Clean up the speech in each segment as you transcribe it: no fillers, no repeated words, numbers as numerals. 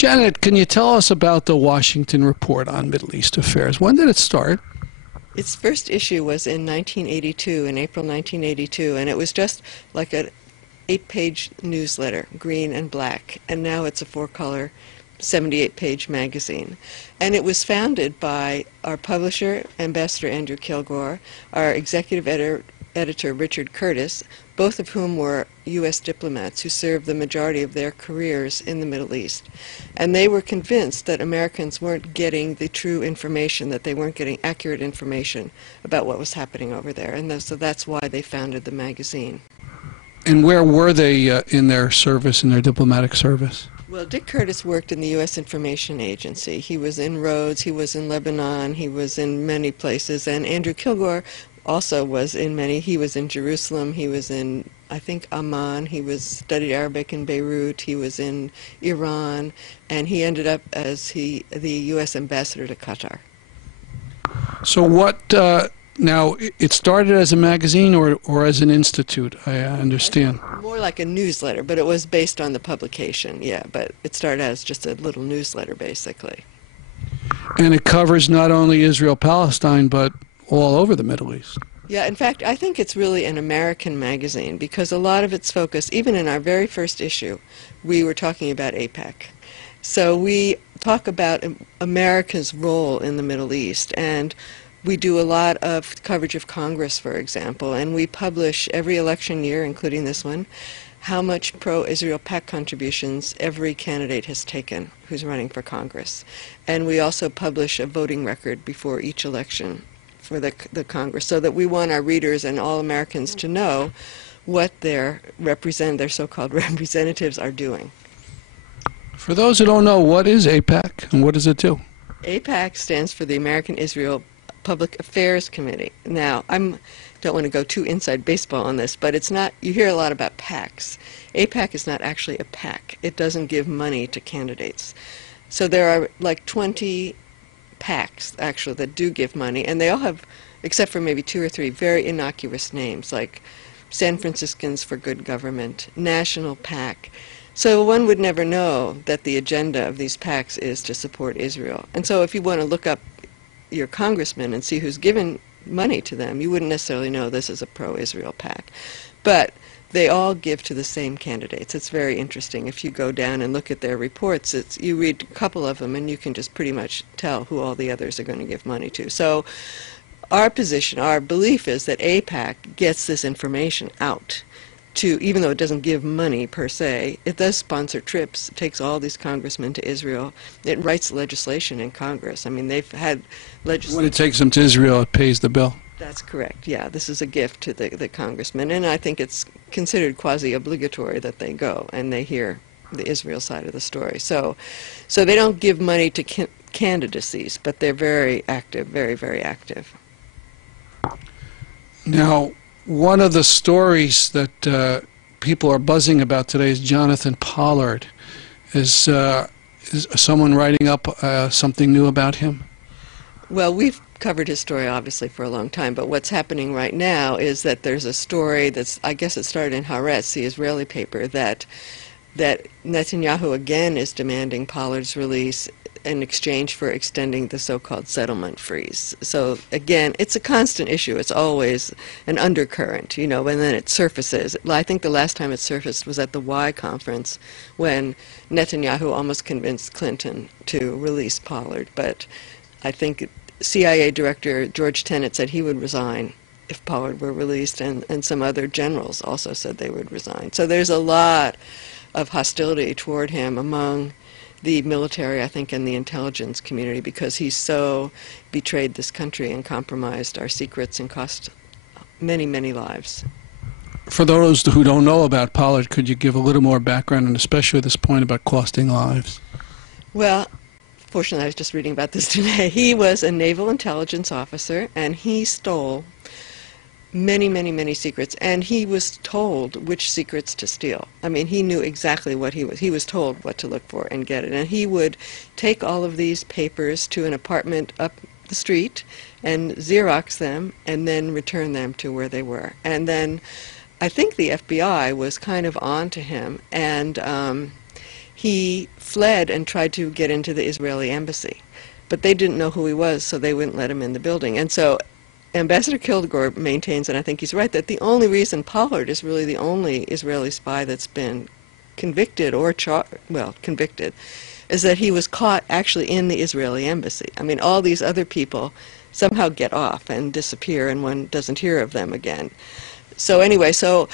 Janet, can you tell us about the Washington Report on Middle East Affairs? When did it start? Its first issue was in 1982, in April 1982, and it was just like an 8-page newsletter, green and black, and now it's a 4-color, 78-page magazine. And it was founded by our publisher, Ambassador Andrew Kilgore, our executive editor, Richard Curtis, both of whom were U.S. diplomats who served the majority of their careers in the Middle East. And they were convinced that Americans weren't getting the true information, that they weren't getting accurate information about what was happening over there. And so that's why they founded the magazine. And where were they in their service, in their diplomatic service? Well, Dick Curtis worked in the U.S. Information Agency. He was in Rhodes, he was in Lebanon, he was in many places. And Andrew Kilgore also was in many. He was in Jerusalem, he was in, I think, Amman, he studied Arabic in Beirut, he was in Iran, and he ended up as the U.S. ambassador to Qatar. So what, now, it started as a magazine or as an institute, I understand. More like a newsletter, but it was based on the publication, yeah, but it started as just a little newsletter, basically. And it covers not only Israel-Palestine, but all over the Middle East. Yeah, in fact, I think it's really an American magazine because a lot of its focus, even in our very first issue, we were talking about AIPAC. So we talk about America's role in the Middle East, and we do a lot of coverage of Congress, for example, and we publish every election year, including this one, how much pro-Israel PAC contributions every candidate has taken who's running for Congress. And we also publish a voting record before each election for the Congress, so that we want our readers and all Americans to know what their so-called representatives are doing. For those who don't know, what is AIPAC and what does it do? AIPAC stands for the American Israel Public Affairs Committee. Now, I don't want to go too inside baseball on this, but it's not, you hear a lot about PACs. AIPAC is not actually a PAC. It doesn't give money to candidates. So there are like 20 PACs, actually, that do give money, and they all have, except for maybe 2 or 3, very innocuous names, like San Franciscans for Good Government, National PAC. So one would never know that the agenda of these PACs is to support Israel. And so if you want to look up your congressman and see who's given money to them, you wouldn't necessarily know this is a pro-Israel PAC. But they all give to the same candidates. It's very interesting. If you go down and look at their reports, you read a couple of them and you can just pretty much tell who all the others are going to give money to. So our position, our belief is that AIPAC gets this information out to, even though it doesn't give money per se, it does sponsor trips. It takes all these congressmen to Israel. It writes legislation in Congress. I mean, they've had legislation. When it takes them to Israel, it pays the bill. That's correct, yeah. This is a gift to the congressmen, and I think it's considered quasi-obligatory that they go and they hear the Israel side of the story. So they don't give money to candidacies, but they're very active, very, very active. Now, one of the stories that people are buzzing about today is Jonathan Pollard. Is someone writing up something new about him? Well, we've covered his story, obviously, for a long time, but what's happening right now is that there's a story that's, I guess it started in Haaretz, the Israeli paper, that Netanyahu again is demanding Pollard's release in exchange for extending the so-called settlement freeze. So again, it's a constant issue. It's always an undercurrent, you know, and then it surfaces. I think the last time it surfaced was at the Y conference when Netanyahu almost convinced Clinton to release Pollard. But I think CIA Director George Tenet said he would resign if Pollard were released, and some other generals also said they would resign. So there's a lot of hostility toward him among the military, I think, and the intelligence community, because he's so betrayed this country and compromised our secrets and cost many, many lives. For those who don't know about Pollard, could you give a little more background, and especially this point about costing lives? Well, fortunately, I was just reading about this today. He was a naval intelligence officer, and he stole many, many, many secrets, and he was told which secrets to steal. I mean, he knew exactly what he was told what to look for and get it, and he would take all of these papers to an apartment up the street and Xerox them and then return them to where they were. And then I think the FBI was kind of on to him, and he fled and tried to get into the Israeli embassy. But they didn't know who he was, so they wouldn't let him in the building. And so Ambassador Kilgore maintains, and I think he's right, that the only reason Pollard is really the only Israeli spy that's been convicted or convicted, is that he was caught actually in the Israeli embassy. I mean, all these other people somehow get off and disappear, and one doesn't hear of them again. So anyway, so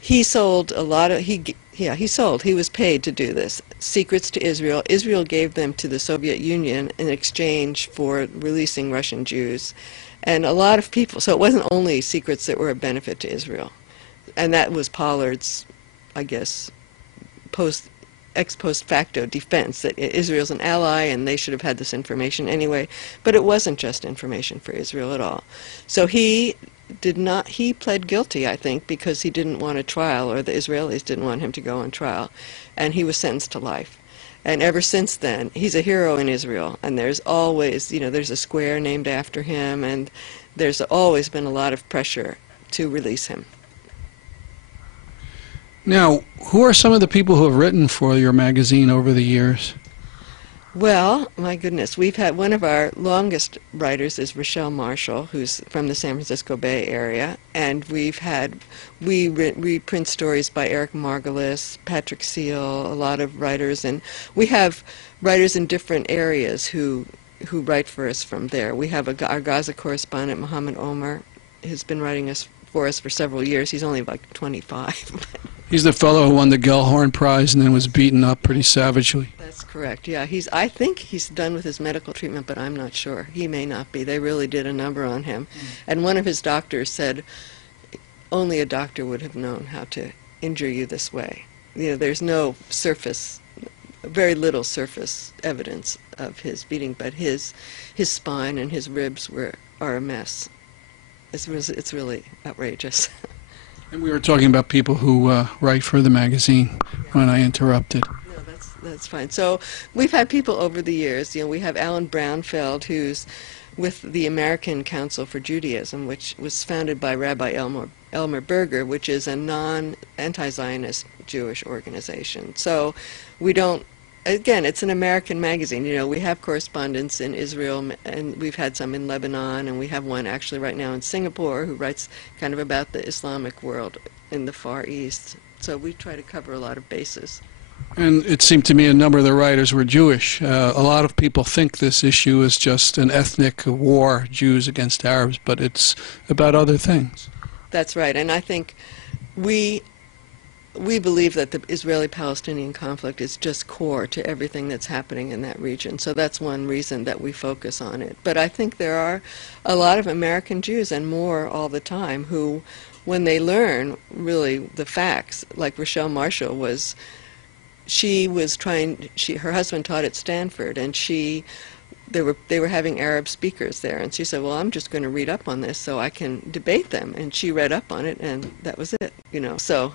he sold a lot of, he was paid to do this. Secrets to Israel. Israel gave them to the Soviet Union in exchange for releasing Russian Jews. And a lot of people, so it wasn't only secrets that were of benefit to Israel. And that was Pollard's, I guess, ex post facto defense, that Israel's an ally and they should have had this information anyway. But it wasn't just information for Israel at all. So he pled guilty, I think, because he didn't want a trial, or the Israelis didn't want him to go on trial. And he was sentenced to life. And ever since then, he's a hero in Israel. And there's always, there's a square named after him, and there's always been a lot of pressure to release him. Now, who are some of the people who have written for your magazine over the years? Well, my goodness, we've had one of our longest writers is Rochelle Marshall, who's from the San Francisco Bay Area, and we print stories by Eric Margolis, Patrick Seal, a lot of writers, and we have writers in different areas who write for us from there. We have our Gaza correspondent, Mohammed Omer, who's been writing for us for several years. He's only like 25. He's the fellow who won the Gellhorn Prize and then was beaten up pretty savagely. That's correct, yeah. I think he's done with his medical treatment, but I'm not sure. He may not be. They really did a number on him. And one of his doctors said, only a doctor would have known how to injure you this way. There's no very little surface evidence of his beating, but his spine and his ribs are a mess. It's really outrageous. And we were talking about people who write for the magazine when I interrupted. No, that's fine. So we've had people over the years. We have Alan Brownfeld, who's with the American Council for Judaism, which was founded by Rabbi Elmer Berger, which is a non-anti-Zionist Jewish organization. So we don't. Again, it's an American magazine. We have correspondents in Israel, and we've had some in Lebanon, and we have one actually right now in Singapore who writes kind of about the Islamic world in the Far East. So we try to cover a lot of bases. And it seemed to me a number of the writers were Jewish. A lot of people think this issue is just an ethnic war, Jews against Arabs, but it's about other things. That's right, and I think we believe that the Israeli-Palestinian conflict is just core to everything that's happening in that region. So that's one reason that we focus on it. But I think there are a lot of American Jews, and more all the time, who, when they learn really the facts, like Rochelle Marshall was, her husband taught at Stanford, and they were having Arab speakers there, and she said, well, I'm just going to read up on this so I can debate them. And she read up on it, and that was it, so.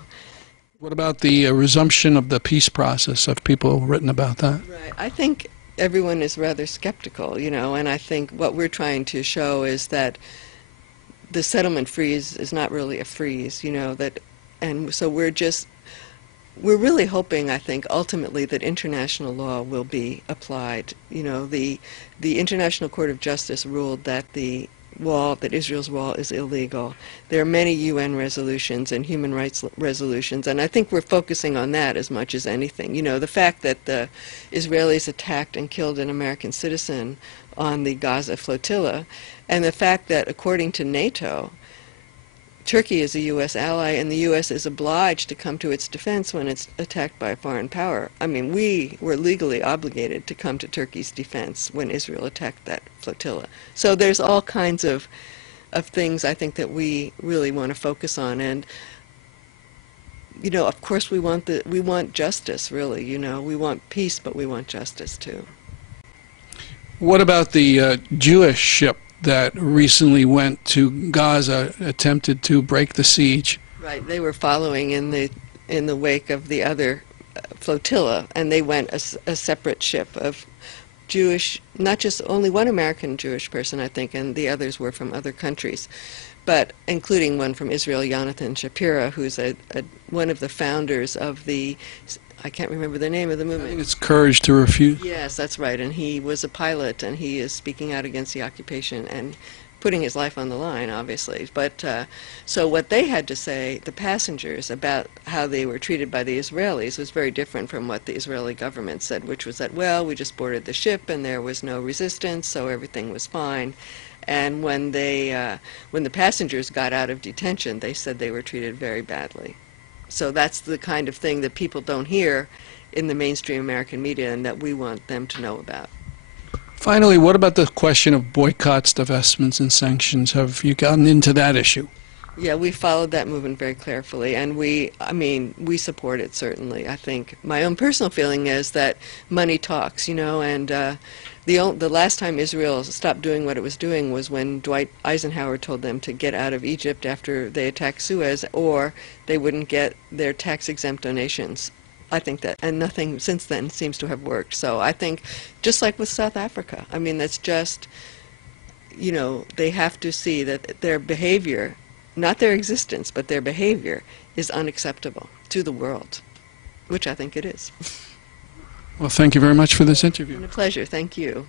What about the resumption of the peace process? Have people written about that? Right. I think everyone is rather skeptical, and I think what we're trying to show is that the settlement freeze is not really a freeze, and so we're really hoping, I think, ultimately that international law will be applied. The International Court of Justice ruled that that Israel's wall is illegal. There are many UN resolutions and human rights resolutions, and I think we're focusing on that as much as anything. The fact that the Israelis attacked and killed an American citizen on the Gaza flotilla, and the fact that, according to NATO, Turkey is a U.S. ally, and the U.S. is obliged to come to its defense when it's attacked by a foreign power. I mean, we were legally obligated to come to Turkey's defense when Israel attacked that flotilla. So there's all kinds of things, I think, that we really want to focus on. And, of course, we want justice, really. We want peace, but we want justice, too. What about the Jewish ship that recently went to Gaza, attempted to break the siege? Right, they were following in the wake of the other flotilla, and they went a separate ship of Jewish, not just only one American Jewish person, I think, and the others were from other countries, but including one from Israel, Jonathan Shapira, who's one of the founders of the I can't remember the name of the I think movement. it's Courage to Refuse. Yes, that's right. And he was a pilot, and he is speaking out against the occupation and putting his life on the line, obviously. But so what they had to say, the passengers, about how they were treated by the Israelis was very different from what the Israeli government said, which was that, well, we just boarded the ship and there was no resistance, so everything was fine. And when the passengers got out of detention, they said they were treated very badly. So that's the kind of thing that people don't hear in the mainstream American media and that we want them to know about. Finally, what about the question of boycotts, divestments, and sanctions? Have you gotten into that issue? Yeah, we followed that movement very carefully, and we support it, certainly. I think my own personal feeling is that money talks, and the last time Israel stopped doing what it was doing was when Dwight Eisenhower told them to get out of Egypt after they attacked Suez, or they wouldn't get their tax-exempt donations. I think that, and nothing since then seems to have worked. So I think, just like with South Africa, that's just, they have to see that their behavior, not their existence, but their behavior is unacceptable to the world, which I think it is. Well, thank you very much for this interview. It's been a pleasure. Thank you.